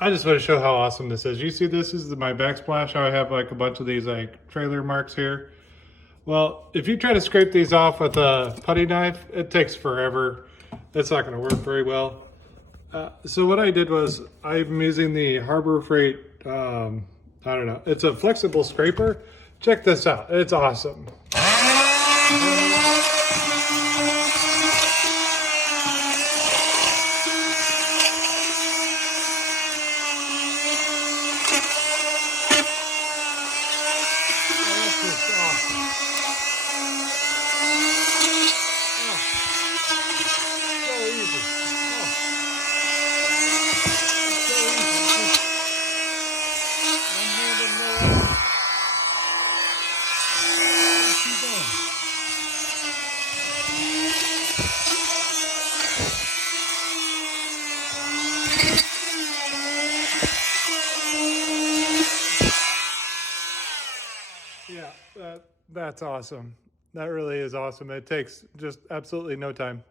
I just want to show how awesome this is. You see this is my backsplash, how I have like a bunch of these like trailer marks here. Well, if you try to scrape these off with a putty knife, it takes forever. It's not going to work very well. So what I did was I'm using the Harbor Freight, I don't know, it's a flexible scraper. Check this out, it's awesome. That's just awesome. So easy. Yeah, that's awesome. That really is awesome. It takes just absolutely no time.